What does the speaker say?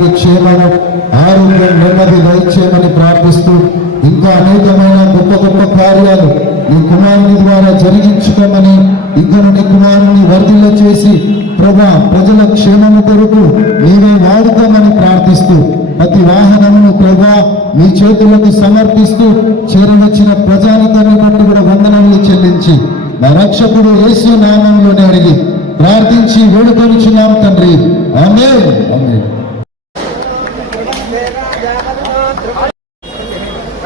వారికి క్షేమము ఆరోగ్యం నెమ్మది దయచేయమని ప్రార్థిస్తూ ఇంకా అనేకమైన గొప్ప గొప్ప కార్యాలు ఈ కుమారుని ద్వారా జరిగించుకోమని ఇంకనుని కుమారుని వర్ధిల్ల చేసి ప్రభా ప్రజల క్షేమము కొరకు నీవే వాడుకోమని ప్రార్థిస్తూ ప్రతి వాహనమును ప్రభా మీ చేతులకు సమర్పిస్తూ చేరవచ్చిన ప్రజానికాన్ని బట్టి కూడా వందనములు చెల్లించి నా రక్షకుడు ఏసీ నామంలోనే అడిగి ప్రార్థించి వేడుకొనిచున్నాం తండ్రి ఆమె